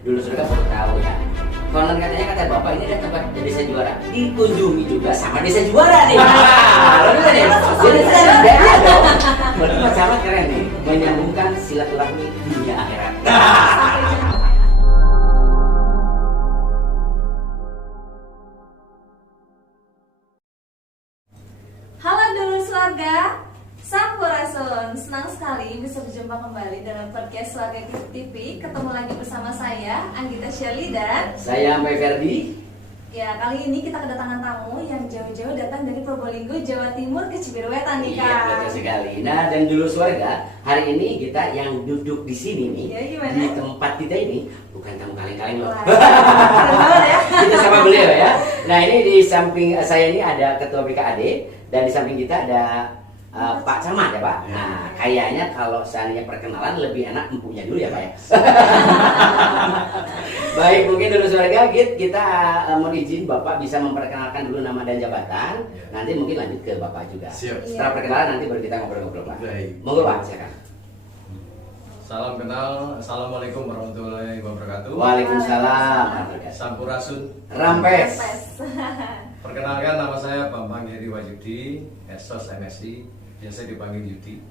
Dulu sudah perlu tahu ya. Konon katanya kata bapak ini ada tempat desa juara. Dikunjungi juga sama desa juara nih. Lalu nih, jadi saya beda dong. Berarti sama keren nih, menyambungkan silaturahmi dunia akhirat. Halo dulu keluarga, Sampurasun. Senang sekali bisa berjumpa kembali dalam podcast Keluarga TV. Ketemu lagi bersama saya, Anggita Shirley, dan Saya Ampe Ferdi. ya, kali ini kita kedatangan tamu yang jauh-jauh datang dari Probolinggo, Jawa Timur ke Cibiruetan nih, Kak. Iya, betul sekali. Nah, dan dulu keluarga, hari ini kita yang duduk di sini nih, Iya, gimana? di tempat kita ini bukan tamu kaleng-kaleng loh. Wah, keren banget ya. Kita sama beliau ya. Nah, ini di samping saya ini ada Ketua BKAD dan di samping kita ada Pak Camat ya Pak. Nah, kayaknya kalau seandainya perkenalan lebih enak empunya dulu ya Pak ya. Baik, mungkin dulu keluarga kita mau izin Bapak bisa memperkenalkan dulu nama dan jabatan. Nanti mungkin lanjut ke Bapak juga. Siap. Setelah perkenalan nanti baru kita ngobrol-ngobrol Pak. Baik. Monggo Pak, silakan. Salam kenal. Assalamualaikum warahmatullahi wabarakatuh. Waalaikumsalam. Sampurasun. Rampes. Perkenalkan, nama saya Bambang Heri Wahyudi, Esos MSI, biasa dipanggil Yudi.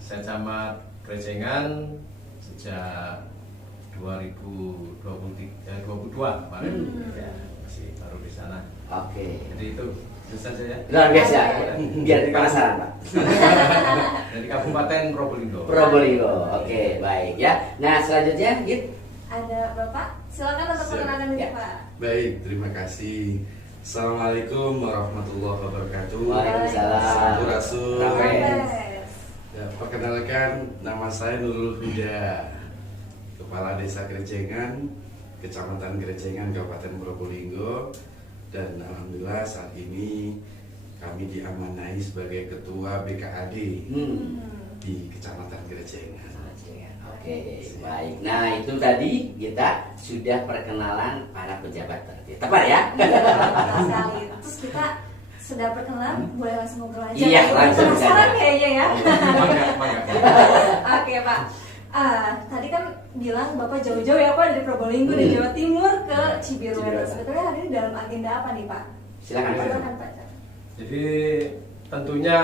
Saya camat Krejengan sejak 2022 kemarin. Ya, masih baru di sana. Oke. Jadi itu saja ya. Luar biasa. Biar penasaran Pak. Dari Kabupaten Probolinggo. Probolinggo. Oke, baik ya. Nah, selanjutnya Git. Ada Bapak, silakan untuk Siap. perkenalan diri Ya. Pak. Baik, terima kasih. Assalamualaikum warahmatullahi wabarakatuh. Waalaikumsalam. Sampurasun. Rampes. Ya, perkenalkan, nama saya Nurul Huda, Kepala Desa Krejengan, Kecamatan Krejengan, Kabupaten Probolinggo. Dan alhamdulillah saat ini kami diamanai sebagai Ketua BKAD di Kecamatan Krejengan. Oke, baik. Nah, itu tadi kita sudah perkenalan para pejabat terkait. Tepat ya? Betul sekali. Terus kita sudah perkenalan, boleh langsung ngobrol aja. Iya, langsung Penasaran saja. kayaknya ya. Bangga. Oke Pak, tadi kan bilang Bapak jauh-jauh ya Pak dari Probolinggo di Jawa Timur ke Cibiruetan. Cibiruetan. Sebetulnya hari ini dalam agenda apa nih Pak? Silakan Pak. Silakan Pak. Jadi tentunya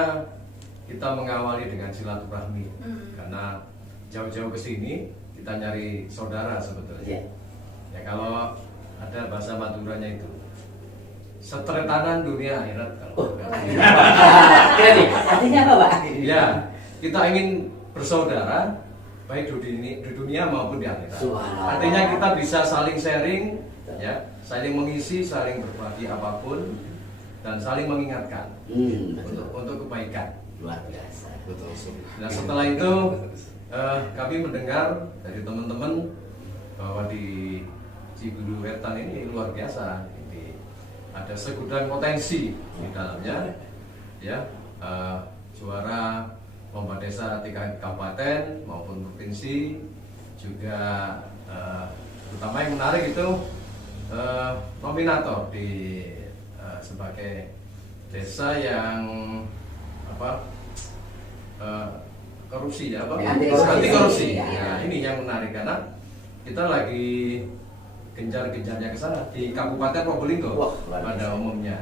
kita mengawali dengan silaturahmi karena jauh-jauh ke sini kita nyari saudara sebetulnya. Iya. Ya kalau ada bahasa Maduranya itu setretanan dunia akhirat kalau Keren nih. Artinya apa Pak? ya, kita ingin bersaudara baik di dunia maupun di akhirat. Subhanallah. Artinya kita bisa saling sharing, ya, saling mengisi, saling berbagi apapun, dan saling mengingatkan Betul. untuk kebaikan. Luar biasa. Betul. Nah setelah itu kami mendengar dari teman-teman bahwa di Cibiruetan ini luar biasa. Ini ada segudang potensi di dalamnya, ya, juara lomba desa tingkat kabupaten maupun provinsi, juga terutama yang menarik itu nominator di sebagai desa yang korupsi ya, Anti anti korupsi. Ya. Nah, ini yang menarik karena kita lagi gencar-gencarnya ke sana di Kabupaten Probolinggo. Wah, luar biasa. Pada umumnya.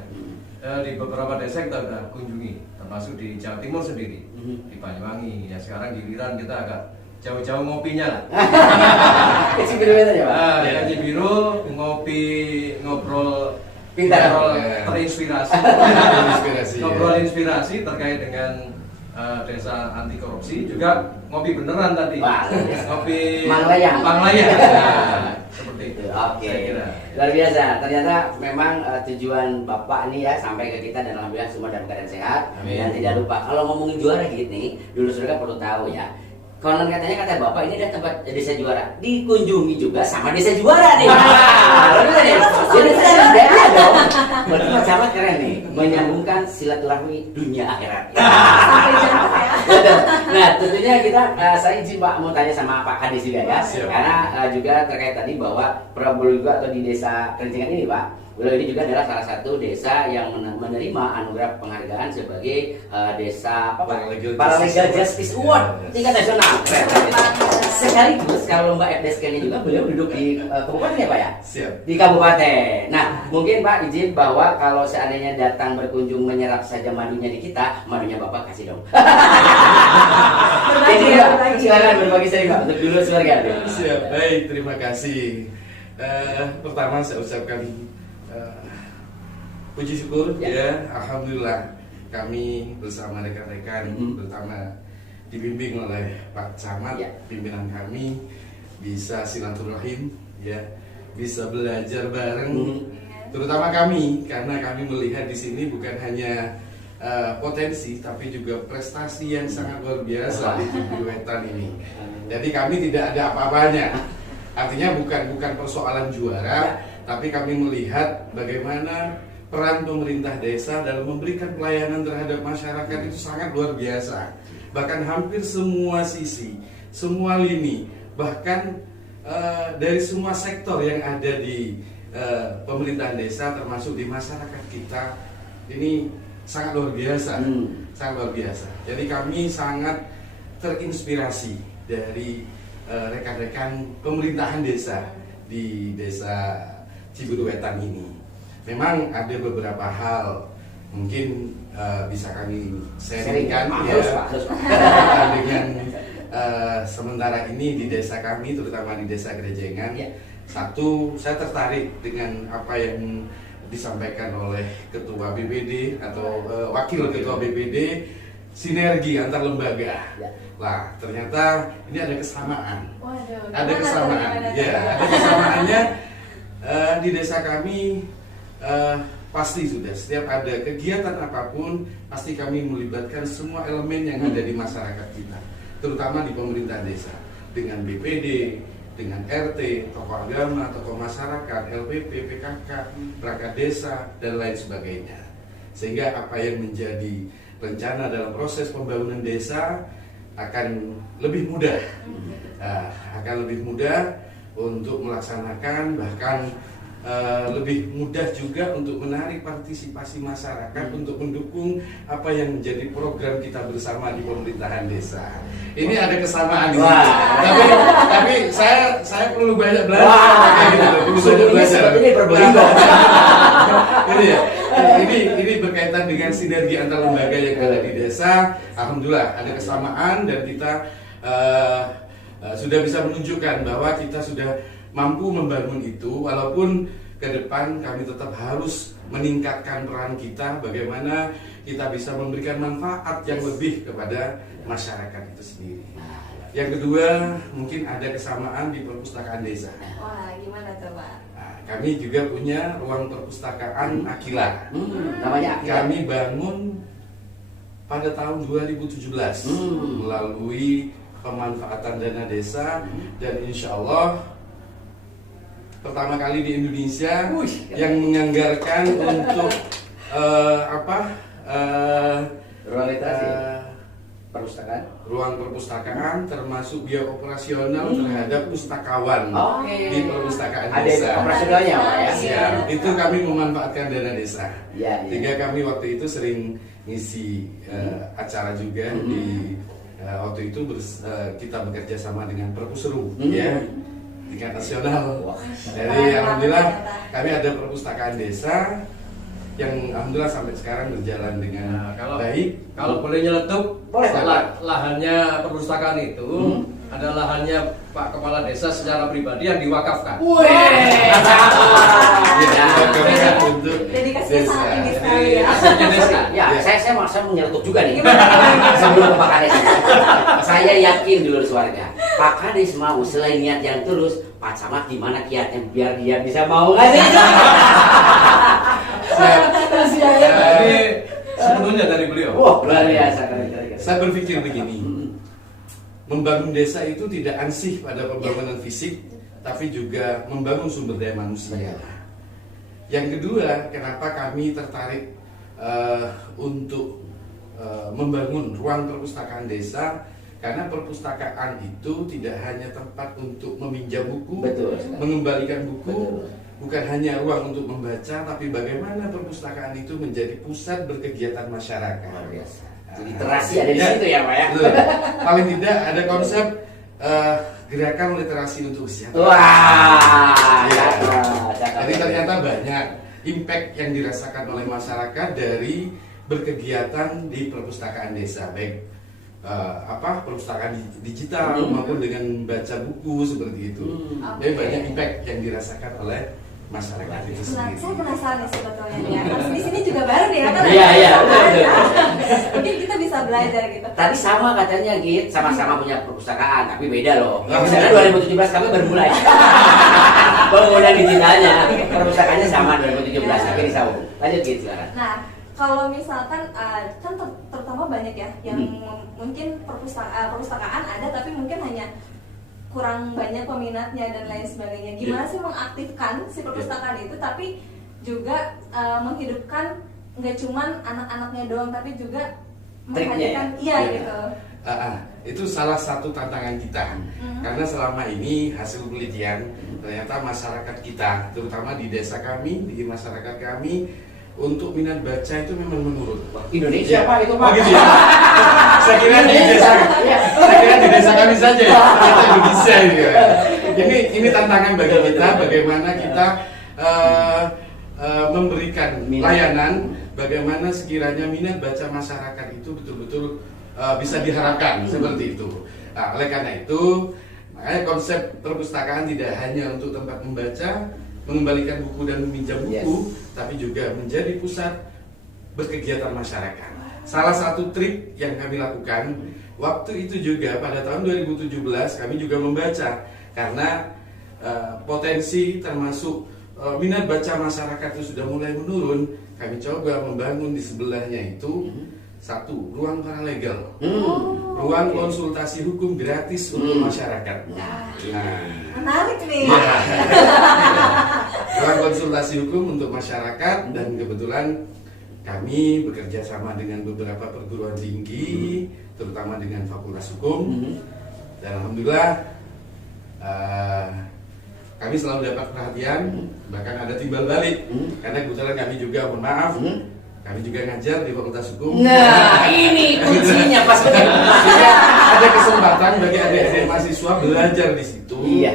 Di beberapa desa kita sudah kunjungi, termasuk di Jawa Timur sendiri, di Banyuwangi. Ya sekarang giliran kita agak jauh-jauh ngopinya lah. Cibiruetan ya Pak. Di Cibiru ngobrol Pintar. terinspirasi. Inspirasi, Ngobrol ya. inspirasi terkait dengan desa anti korupsi, juga ngopi beneran tadi. Wah, Ngopi Manglayang. Nah, seperti itu. Oke, Saya kira. luar biasa. Ternyata memang tujuan Bapak nih ya sampai ke kita dan alhamdulillah semua dalam keadaan sehat. Amin. Dan tidak lupa kalau ngomongin juara gitu nih, dulu saudara perlu tahu ya. Konon katanya kata Bapak ini ada tempat desa juara. Dikunjungi juga sama desa juara nih. Lalu nih, jadi saya beda dong. Berarti sama keren nih, menyambungkan silaturahmi dunia akhirat. Sampai jauh ya. Betul. Nah, tentunya kita saya izin Pak mau tanya sama Pak Kadis juga ya. Siap. Karena juga terkait tadi bahwa Probolinggo atau di desa Krejengan ini Pak, beliau ini juga adalah salah satu desa yang menerima anugerah penghargaan sebagai desa apa Pak? Paralegal Paralegal Justice Justice Award. Award tingkat nasional. Keren. Keren banget. sekaligus kalau Mbak FDSK-nya juga beliau duduk di kabupaten ya Pak ya? Siap. Di kabupaten. Nah, mungkin Pak izin bahwa kalau seandainya datang berkunjung menyerap saja madunya di kita, madunya Bapak kasih dong. Jadi Pak, silakan berbagi sering Pak untuk dulu keluarga. Siap, baik, terima kasih. Pertama saya ucapkan puji syukur ya, alhamdulillah kami bersama rekan-rekan terutama dibimbing oleh Pak Camat, pimpinan kami bisa silaturahim ya, bisa belajar bareng, terutama kami karena kami melihat di sini bukan hanya potensi tapi juga prestasi yang sangat luar biasa di Cibulu Wetan ini. Jadi kami tidak ada apa-apanya. Artinya bukan persoalan juara, tapi kami melihat bagaimana peran pemerintah desa dalam memberikan pelayanan terhadap masyarakat itu sangat luar biasa. Bahkan hampir semua sisi, semua lini, bahkan dari semua sektor yang ada di pemerintahan desa termasuk di masyarakat kita ini sangat luar biasa, sangat luar biasa. Jadi kami sangat terinspirasi dari rekan-rekan pemerintahan desa di desa Cibulu Wetan ini. Memang ada beberapa hal mungkin bisa kami sharingkan ya dengan sementara ini di desa kami, terutama di desa Grejengan. Satu, saya tertarik dengan apa yang disampaikan oleh Ketua BPD atau Wakil Ketua BPD, sinergi antar lembaga. Lah, ternyata ini ada kesamaan. Waduh, ada kesamaan. Ya, ada kesamaannya di desa kami. Pasti sudah setiap ada kegiatan apapun pasti kami melibatkan semua elemen yang ada di masyarakat kita, terutama di pemerintah desa, dengan BPD, dengan RT, tokoh agama, tokoh masyarakat, LPP, PKK, perangkat desa dan lain sebagainya. Sehingga apa yang menjadi rencana dalam proses pembangunan desa akan lebih mudah, untuk melaksanakan, bahkan lebih mudah juga untuk menarik partisipasi masyarakat untuk mendukung apa yang menjadi program kita bersama di pemerintahan desa. Ini ada kesamaan di sini. Tapi saya perlu banyak belajar. Ini berbeda. Ini berkaitan dengan sinergi antar lembaga yang ada di desa. Alhamdulillah ada kesamaan dan kita sudah bisa menunjukkan bahwa kita sudah mampu membangun itu, walaupun ke depan kami tetap harus meningkatkan peran kita bagaimana kita bisa memberikan manfaat yang lebih kepada masyarakat itu sendiri. Yang kedua, mungkin ada kesamaan di perpustakaan desa. Wah, gimana tuh Pak? Nah, kami juga punya ruang perpustakaan Akila. Namanya Akila. Kami bangun pada tahun 2017 melalui pemanfaatan dana desa dan insya Allah pertama kali di Indonesia yang menganggarkan untuk ruang literasi, perpustakaan, ruang perpustakaan termasuk biaya operasional terhadap pustakawan di perpustakaan desa. Ada operasionalnya Pak ya? Ya, itu kami memanfaatkan dana desa. Ya. Sehingga kami waktu itu sering ngisi acara juga di waktu itu kita bekerja sama dengan Perpuseru ya. Tingkat nasional. Jadi alhamdulillah kami ada perpustakaan desa yang alhamdulillah sampai sekarang berjalan dengan baik. Kalau boleh nyeletuk, boleh. Lahannya perpustakaan itu ada lahannya Pak Kepala Desa secara pribadi yang diwakafkan. Dedikasi sangat tinggi sekali ya. Asetnya desa. Ya, saya menyeletuk juga nih. Sebelum ke Pak Kades. Saya yakin dulu warga, Pak Kades mau selain niat yang tulus, Pak Camat gimana kiatnya biar dia bisa mau ngasih. Ini sebetulnya dari beliau. Wah, luar biasa. Saya berpikir begini, membangun desa itu tidak ansih pada pembangunan fisik, tapi juga membangun sumber daya manusia. Yang kedua, kenapa kami tertarik untuk membangun ruang perpustakaan desa? Karena perpustakaan itu tidak hanya tempat untuk meminjam buku, mengembalikan buku, bukan hanya ruang untuk membaca, tapi bagaimana perpustakaan itu menjadi pusat berkegiatan masyarakat. Luar biasa. Literasi ada di situ ya Pak ya. Paling tidak ada konsep gerakan literasi untuk usia. Wah, Ya. cakep. Jadi ternyata banyak impact yang dirasakan oleh masyarakat dari berkegiatan di perpustakaan desa, baik perpustakaan digital maupun dengan baca buku seperti itu. Jadi banyak impact yang dirasakan oleh masyarakat itu Nah, sendiri. saya penasaran nih sebetulnya nih ya. Karena di sini juga baru nih, kan? Iya, betul. Mungkin kita bisa belajar gitu. Tadi sama katanya Git, sama-sama punya perpustakaan, tapi beda loh. Oh. Misalnya 2017 kami baru mulai. Penggunaan digitalnya, perpustakaannya sama 2017, tapi disambung. Lanjut Git sekarang. Nah, kalau misalkan kan terutama banyak ya yang mungkin perpustakaan ada tapi mungkin hanya kurang banyak peminatnya dan lain sebagainya. Gimana sih mengaktifkan si perpustakaan itu tapi juga menghidupkan nggak cuman anak-anaknya doang tapi juga menghadirkan gitu. Itu salah satu tantangan kita karena selama ini hasil penelitian ternyata masyarakat kita, terutama di desa kami, di masyarakat kami, untuk minat baca itu memang menurun. Indonesia Pak itu Pak. Oh gitu ya. Saya kira di desa kami saja ya. Ternyata Indonesia gitu ya. Ini tantangan bagi kita bagaimana kita memberikan layanan, bagaimana sekiranya minat baca masyarakat itu betul-betul bisa diharapkan seperti itu. Nah, oleh karena itu, makanya konsep perpustakaan tidak hanya untuk tempat membaca, mengembalikan buku dan meminjam buku, tapi juga menjadi pusat berkegiatan masyarakat. Salah satu trik yang kami lakukan waktu itu juga pada tahun 2017 kami juga membaca karena potensi termasuk minat baca masyarakat itu sudah mulai menurun. Kami coba membangun di sebelahnya itu satu ruang paralegal, ruang konsultasi hukum gratis untuk masyarakat. Menarik nih. Ruang konsultasi hukum untuk masyarakat, dan kebetulan kami bekerja sama dengan beberapa perguruan tinggi, terutama dengan Fakultas Hukum, dan alhamdulillah kami selalu dapat perhatian, bahkan ada timbal balik, karena kebetulan kami juga, mohon maaf, kami juga ngajar di Fakultas Hukum. Nah, ini kuncinya pas betul. Ada kesempatan bagi adik-adik mahasiswa belajar di situ. Iya.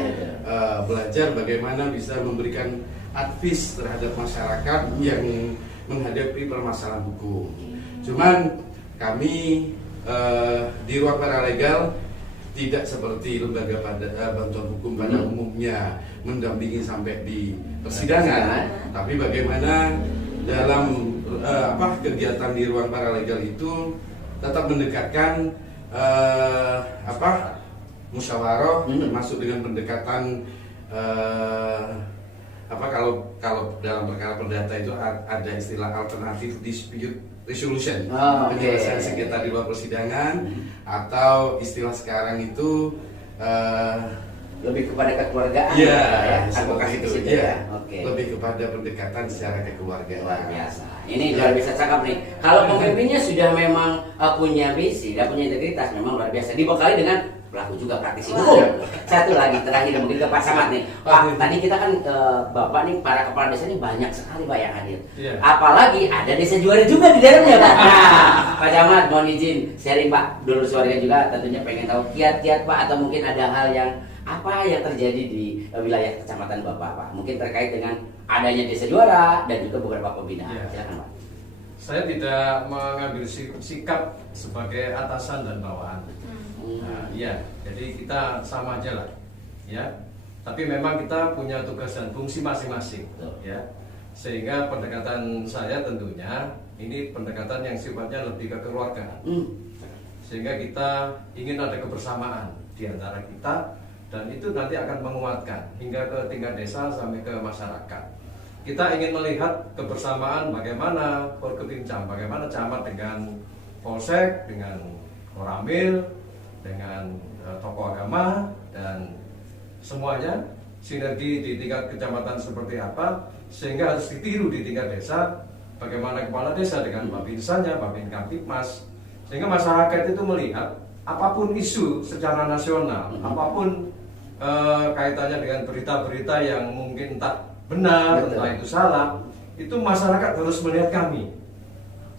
Belajar bagaimana bisa memberikan advice terhadap masyarakat yang menghadapi permasalahan hukum. Cuman kami di ruang paralegal tidak seperti lembaga bantuan hukum pada umumnya mendampingi sampai di persidangan, tapi bagaimana dalam kegiatan di ruang paralegal itu tetap mendekatkan musyawarah, termasuk dengan pendekatan kalau dalam perkara perdata itu ada istilah alternative dispute resolution, penyelesaian sengketa di luar persidangan, atau istilah sekarang itu lebih kepada kekeluargaan. Iya, advokasi itu situ ya. Oke. Lebih kepada pendekatan secara kekeluargaan. Luar biasa. Ini luar biasa cakep nih. Kalau pemimpinnya sudah memang punya visi dan punya integritas, memang luar biasa. Dibekali dengan pelaku juga praktisi hukum. Satu lagi terakhir mungkin ke Pak Samad nih. Pak, tadi kita kan Bapak nih para kepala desa ini banyak sekali Pak yang hadir. Iya. Apalagi ada desa juara juga di dalamnya Pak. Nah, Pak Samad mohon izin sharing Pak. Dulu keluarga juga tentunya pengen tahu kiat-kiat Pak, atau mungkin ada hal yang apa yang terjadi di wilayah kecamatan Bapak Pak. Mungkin terkait dengan adanya desa juara dan juga beberapa pembinaan. Iya. Silakan Pak. Saya tidak mengambil sikap sebagai atasan dan bawahan. Nah, iya, jadi kita sama aja lah, ya. Tapi memang kita punya tugas dan fungsi masing-masing, ya. Sehingga pendekatan saya tentunya ini pendekatan yang sifatnya lebih ke keluarga. Sehingga kita ingin ada kebersamaan di antara kita, dan itu nanti akan menguatkan hingga ke tingkat desa sampai ke masyarakat. Kita ingin melihat kebersamaan bagaimana berkebincang, bagaimana camat dengan polsek, dengan koramil, dengan tokoh agama, dan semuanya sinergi di tingkat kecamatan seperti apa, sehingga harus ditiru di tingkat desa, bagaimana kepala desa dengan bapinsanya, babin kamtipmas, sehingga masyarakat itu melihat apapun isu secara nasional, apapun kaitannya dengan berita-berita yang mungkin entah benar, entah itu salah, itu masyarakat harus melihat kami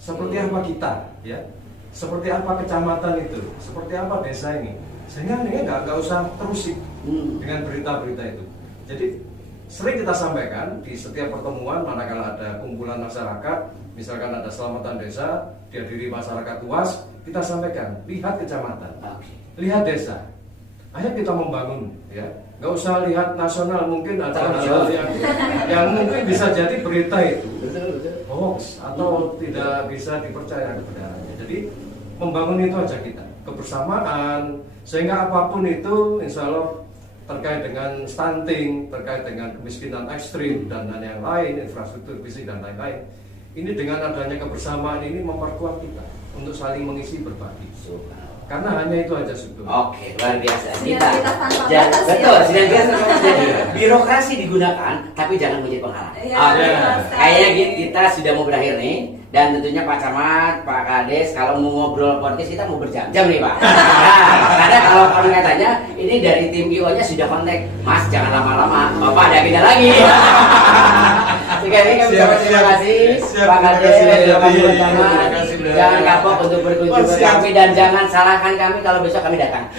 seperti apa kita, ya. Seperti apa kecamatan itu, seperti apa desa ini, Sehingga ini nggak usah terusik dengan berita-berita itu. Jadi sering kita sampaikan di setiap pertemuan, manakala ada kumpulan masyarakat, misalkan ada selamatan desa, dihadiri masyarakat luas, kita sampaikan, lihat kecamatan, lihat desa, ayo kita membangun, ya, nggak usah lihat nasional, mungkin ada hal yang mungkin bisa jadi berita itu hoax atau tidak bisa dipercaya kebenarannya. Jadi membangun itu aja kita, kebersamaan, sehingga apapun itu, insya Allah terkait dengan stunting, terkait dengan kemiskinan ekstrim dan yang lain, infrastruktur fisik dan lain-lain. Ini dengan adanya kebersamaan ini memperkuat kita untuk saling mengisi berbagi. Karena hanya itu aja Sugeng. Oke, luar biasa. Sinergitas tanpa Kita batas, betul, ya. sinergitas tanpa batas. Birokrasi digunakan, tapi jangan menjadi penghalang. Iya, Oke. betul sekali. Kayaknya kita sudah mau berakhir nih. Dan tentunya Pak Camat, Pak Kades, kalau mau ngobrol podcast kita mau berjam-jam nih Pak. Nah, karena kalau orang katanya ini dari tim IO-nya sudah kontak, Mas jangan lama-lama, Bapak ada agenda lagi. Sekali kami ucapkan terima kasih Pak Kades, terima kasih Pak Camat. Jangan kapok untuk berkunjung ke kami dan jangan salahkan kami kalau besok kami datang.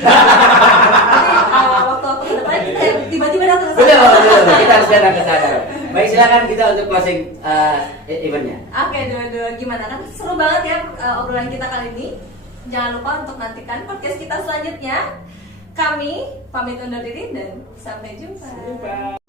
Waktu-waktu ke depan kita tiba-tiba datang ke Betul, sana. betul, kita harus datang ke sana. Baik, silakan kita untuk closing eventnya. Oke, dua-dua gimana kan seru banget ya obrolan kita kali ini. Jangan lupa untuk nantikan podcast kita selanjutnya. Kami pamit undur diri dan sampai jumpa.